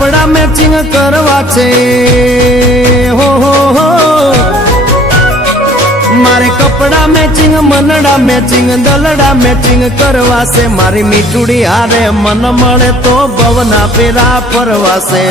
કપડા મેચિંગ કરવા છે હો મારે કપડા મેચિંગ મનડા મેચિંગ દલડા મેચિંગ કરવા છે મારી મીઠુડી હારે મન મળે તો ભવના પેરા ફરવા છે